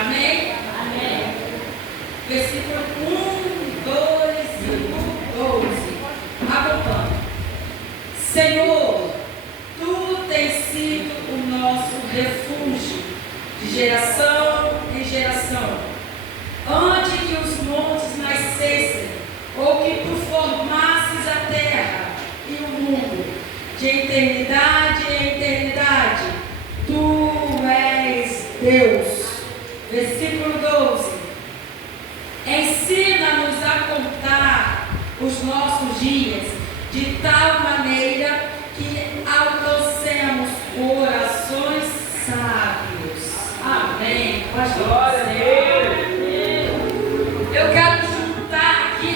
Amém? Amém. Versículo 1, 2 e 12. Acompanhe. Senhor, Tu tens sido o nosso refúgio de geração em geração. Antes que os montes nascessem, ou que Tu formasses a terra e o mundo, de eternidade em eternidade, Tu és Deus. Versículo 12. Ensina-nos a contar os nossos dias de tal maneira que alcancemos corações sábios. Amém. Glória a Deus. Eu quero juntar aqui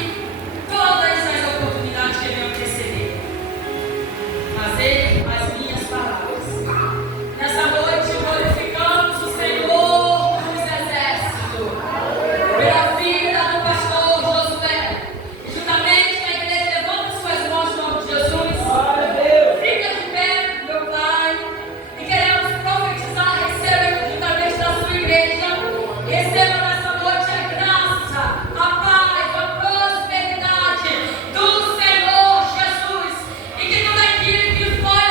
todas as oportunidades que me antecederam. Fazer as minhas palavras. Nessa noite glorificamos o Senhor dos Exércitos pela vida do pastor Josué. E juntamente com a igreja, levanta suas mãos em nome de Jesus. Fica de pé, meu Pai. E queremos profetizar, receba juntamente da sua igreja. Receba nessa noite a graça, a paz, a prosperidade do Senhor Jesus. E que tudo aquilo que foi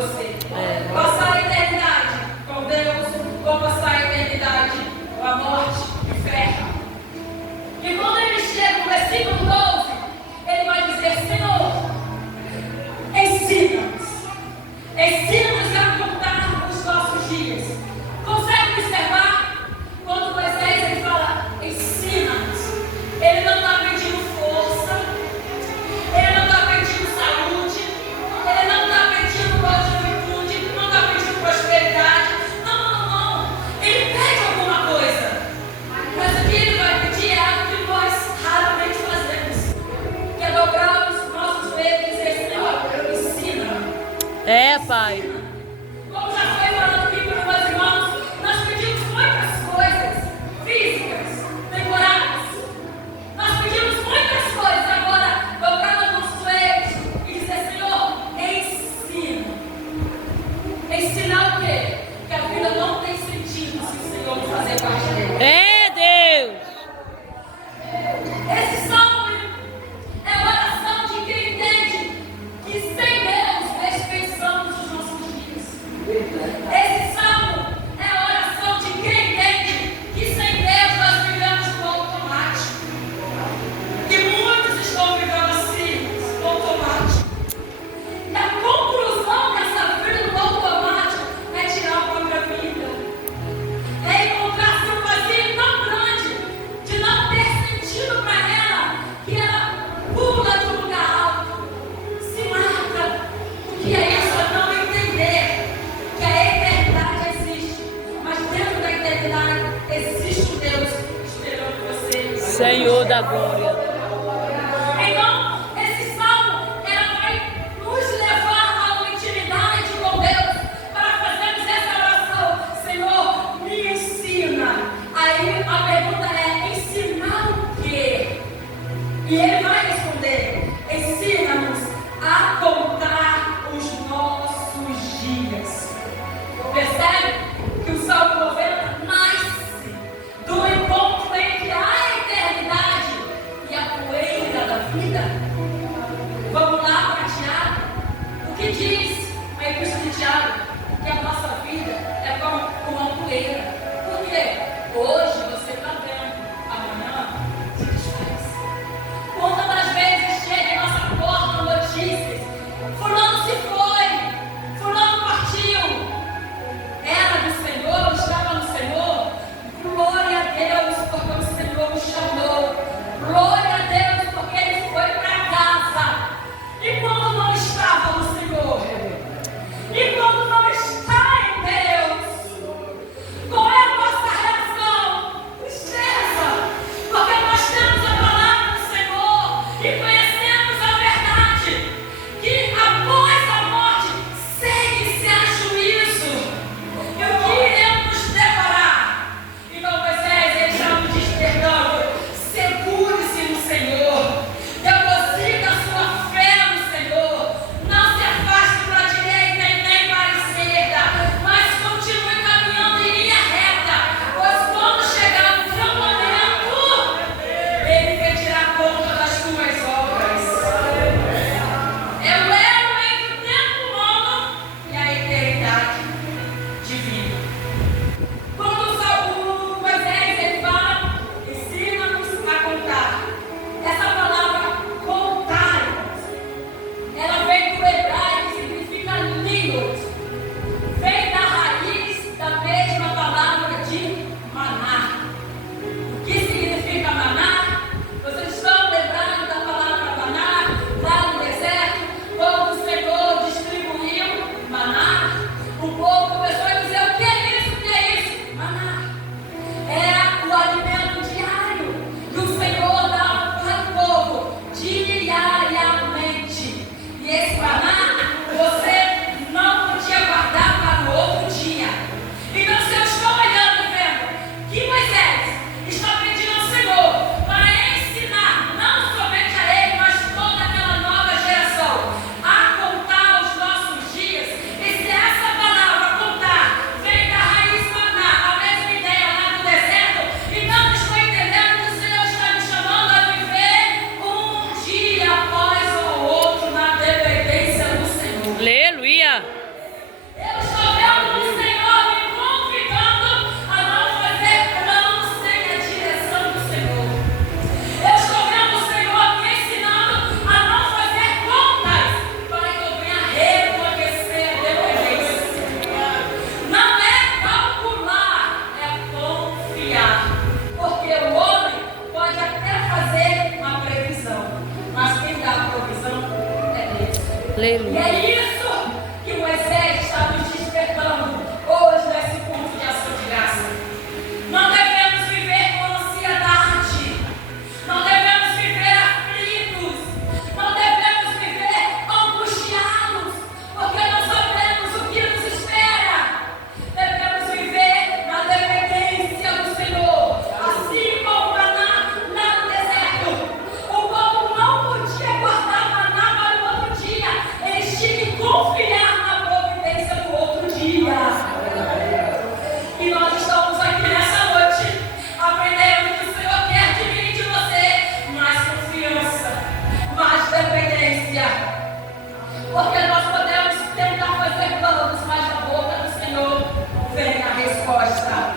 você. Passar a eternidade com Deus, ou passar a eternidade com a morte e inferno. E quando ele chega no versículo 12, ele vai dizer: Senhor, ensina-nos. Ensina-nos a contar os nossos dias. Consegue observar? Quando Moisés ele fala, ensina-nos, ele não está pedindo força, ele não está pedindo saúde, ele não está pedindo boa juventude, não está pedindo prosperidade. Não. Ele pede alguma coisa. Mas o que ele vai pedir é algo que nós raramente fazemos, que é dobrar os nossos joelhos e dizer: Senhor, ensina-me. Pai. Como já foi falando aqui para os meus irmãos, nós pedimos muitas coisas físicas, temporárias. Nós pedimos muitas coisas. Agora, dobrar os nossos joelhos e dizer: Senhor, ensina. Ensinar o quê? Que a vida não tem sentido se o Senhor não fazer parte dela. Deus. Esse salmo é a oração de quem entende que sem Deus dispensamos os nossos dias. Esse salmo é a oração de quem entende que sem Deus nós vivemos no automático. Que muitos estão vivendo assim, no automático. E a conclusão dessa vida no automático é tirar a própria vida. É encontrar-se um vazio tão grande de não ter sentido para ela, que ela pula de um lugar alto, se mata. O que é isso? É não entender que a eternidade existe, mas dentro da eternidade existe um Deus esperando você. Senhor da glória. Então, esse salmo ela vai nos levar a uma intimidade com Deus para fazermos essa oração: Senhor, me ensina. Aí a pergunta é: ensinar o quê? E ele vai responder: ensina-nos a contar os nossos dias. Percebe que o Salmo 90 nasce do encontro entre a eternidade e a poeira da vida? Vamos lá para Tiago. O que diz a epístola de Tiago? Que a nossa vida é como uma poeira. Por quê? Hoje você está vendo, amanhã se desfaz. Quantas vezes chega em nossa porta notícias: fulano se foi, fulano partiu. Era do Senhor, estava no Senhor. Glória a Deus, porque o Senhor o chamou. Glória a Deus, porque ele foi para casa. E quando não estava no Senhor? E quando não está em Deus? Qual é a nossa reação? Tristeza. Porque nós temos a palavra do Senhor e conhecemos a verdade, que após a morte segue-se a juízo. E o que iremos nos deparar? Então Moisés ele está nos despertando: segure-se no Senhor, deposite a sua fé no Senhor, não se afaste para a direita e nem para a esquerda, mas continue caminhando em linha reta, pois quando chegar no seu momento, ele pedirá conta das tuas obras. É o elo entre o tempo humano e a eternidade divina. Quando o Moisés ele fala: ensina-nos a contar. Essa palavra contar, ela vem do hebraico e significa língua. Vem da raiz da mesma palavra de maná. O que significa maná? Vocês estão lembrando da palavra maná lá no deserto? Quando o Senhor distribuiu maná, o povo começou a dizer: o que é isso? O que é isso? Maná. É o alimento diário que o Senhor dá para o povo diariamente. E esse maná você não podia guardar para o outro dia. Então, se eu estou olhando e vendo que Moisés está pedindo ao Senhor para ensinar não somente a ele, mas toda aquela nova geração a contar os nossos dias, e se essa palavra contar vem da raiz maná, a mesma ideia lá do deserto, então estou entendendo que o Senhor está me chamando a viver um dia após o outro na dependência do Senhor. Aleluia.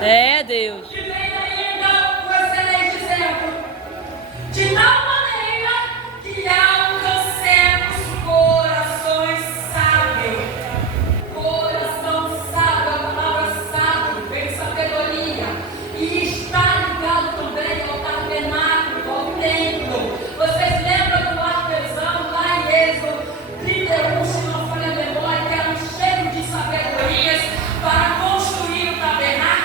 É, Deus. E vem ainda o excelente exemplo. De tal maneira que alcancemos corações sábios. Coração sábio, a palavra sábio, vem de sabedoria. E está ligado também ao tabernáculo, ao templo. Vocês lembram do artesão lá em Êxodo 31, se não for a memória, que era um cheio de sabedorias para construir o tabernáculo?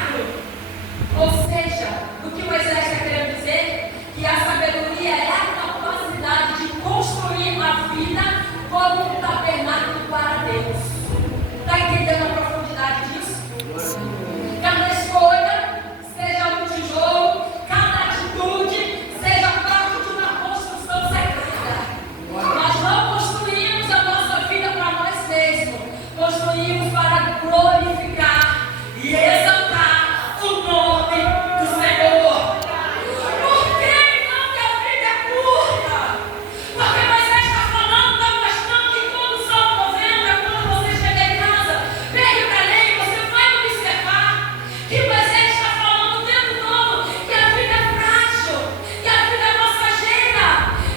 Ou seja, o que Moisés está querendo dizer? Que a sabedoria é a capacidade de construir a vida como um tabernáculo para Deus. Está entendendo a profundidade disso? Cada escolha, seja um tijolo, cada atitude, seja parte de uma construção sagrada. Nós não construímos a nossa vida para nós mesmos, construímos para glorificar e exaltar o nome do Senhor. Por que então que a vida é curta? Porque Moisés está falando, está mostrando que quando o sol 90, quando você chega em casa, veio para a lei, você vai observar que Moisés está falando o tempo todo que a vida é frágil, que a vida é passageira,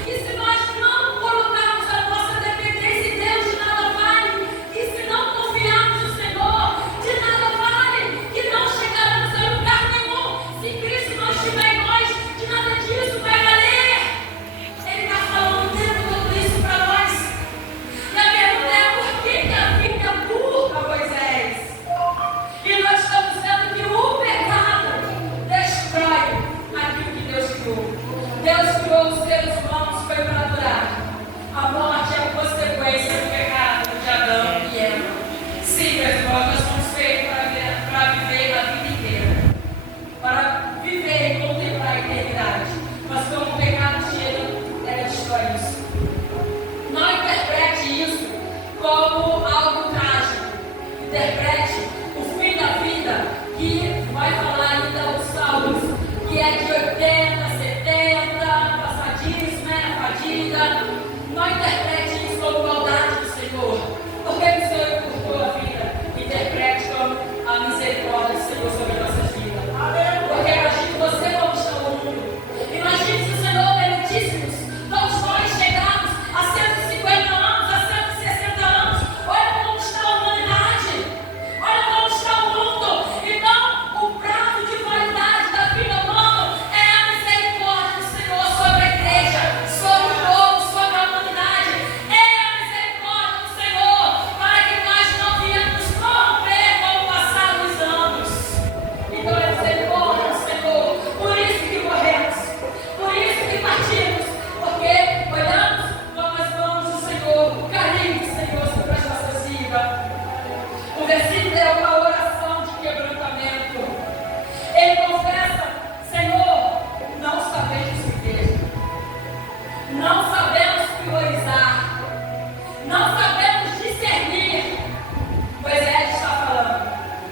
que se nós não colocarmos a nossa dependência em Deus, de nada vale, que se não confiarmos no Senhor, de nada vale, que não chegaremos a lugar nenhum. Se Cristo não estiver em nós, de nada disso vai valer. Ele está falando o tempo todo isso para nós. E a pergunta é: por que que a vida é curta, Moisés? E nós estamos vendo que o pecado destrói aquilo que Deus criou. Deus criou os seres humanos foi para adorar. A morte é a consequência do pecado de Adão e Eva. Sim, meus irmãos, nós somos feitos para viver a vida inteira, para viver e contemplar a eternidade. Mas como o pecado chega, ela destrói isso. Não interprete isso como algo trágico. Interprete o fim da vida, que vai falar ainda os salmos, que é de 80, 70, passadismo, fadiga. Não interprete isso como maldade do Senhor. Porque o Senhor encurtou a vida. Interprete como a misericórdia do Senhor sobre nossas vidas. Porque imagine você como está o mundo. Imagine se o Senhor permitíssemos todos nós chegarmos a 150 anos, a 160 anos. Olha como está a humanidade. Olha como está o mundo. Então, o prazo de validade da vida humana é a misericórdia do Senhor sobre a igreja, sobre o povo, sobre a humanidade. É a misericórdia do Senhor para que nós não venhamos nos corromper como passaram os anos. Então, é a misericórdia do Senhor. Por isso que morremos, por isso que partimos, porque olhamos para as mãos do Senhor, o carinho do Senhor sobre as nossas vidas. O versículo é uma oração de quebrantamento. Ele confessa: Senhor, não sabemos viver, não sabemos priorizar, não sabemos discernir. Moisés está falando,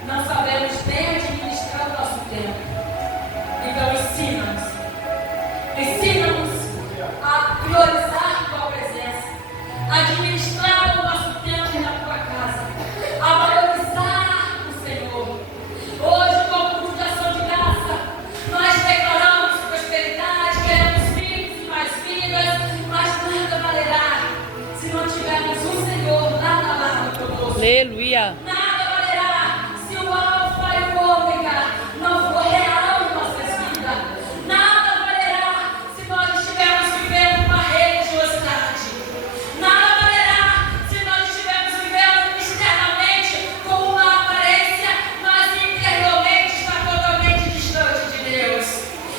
não sabemos bem administrar o nosso tempo. Então ensina-nos a priorizar tua presença, a administrar o nosso tempo na tua casa, a valorizar o Senhor. Hoje, como culto de ação de graça, nós declaramos prosperidade, queremos filhos e mais filhas, mas nada valerá se não tivermos o Senhor nada lá conosco. Aleluia. Nada valerá se o Alfa e o Ômega não for real em nossas vidas. Nada valerá se nós estivermos vivendo uma religiosidade. Nada valerá se nós estivermos vivendo externamente com uma aparência, mas interiormente está totalmente distante de Deus.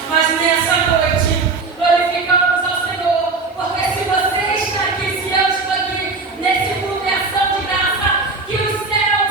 Mas nessa noite, glorificamos ao Senhor, porque se você está aqui, se eu estou aqui, nesse culto de ação de graça, que os céus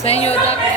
Senhor da